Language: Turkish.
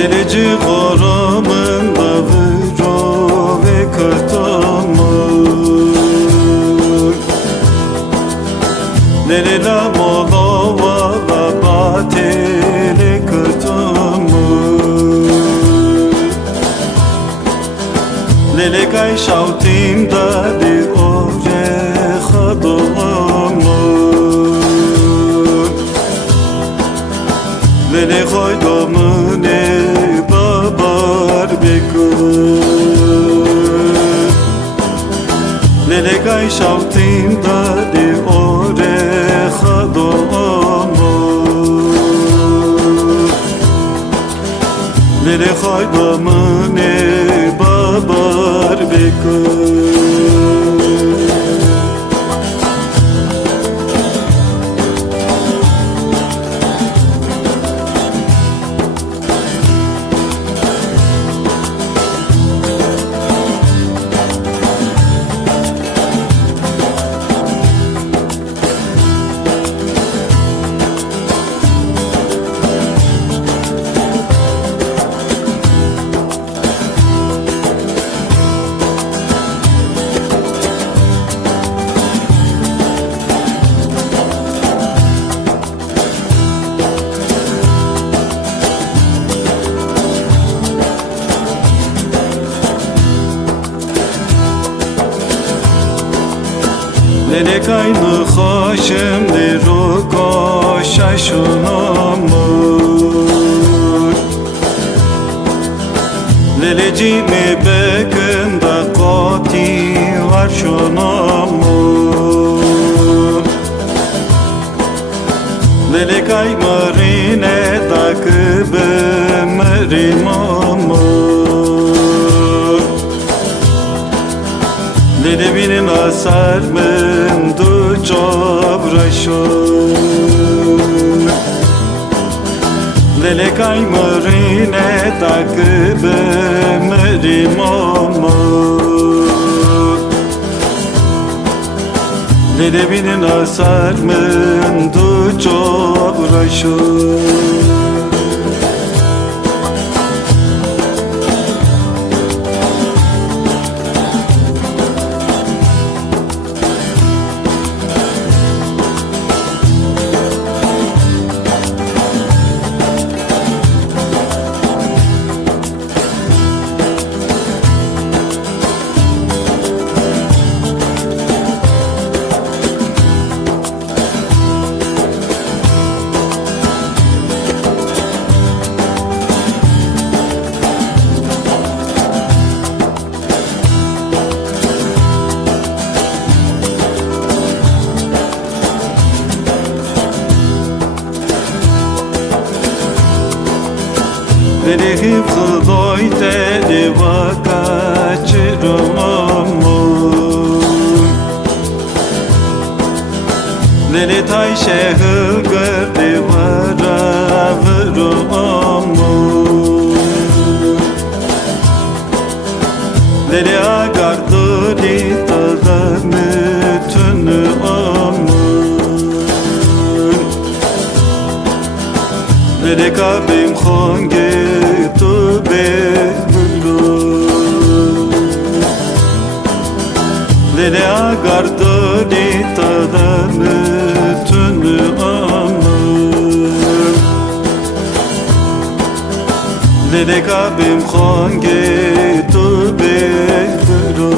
Dereci koramın davro ve katamın Nerela molova la batele katamın Lele kay şautim da de ore khadamın Lele koydamın Lele kay şautim da de ore khadamı Lele koydamın babar bekar Lele kaynu hoşum de ruko şaşunamur Lele cime bekın da koti var şunamur Lele kay marine takıbı merimamur Lele binin asar men du cobraşun Lele kay marine takıbı merimamur Lele binin asar men du cobraşun Verihim khdoy te devaka çırmamur Lele tay şehir gırdı vara vırmamur Lele agardı li tadanı tünü amur Lele kabim khonge Lele agardı li tadanı tünü amur Lele kabim khonge tu bekro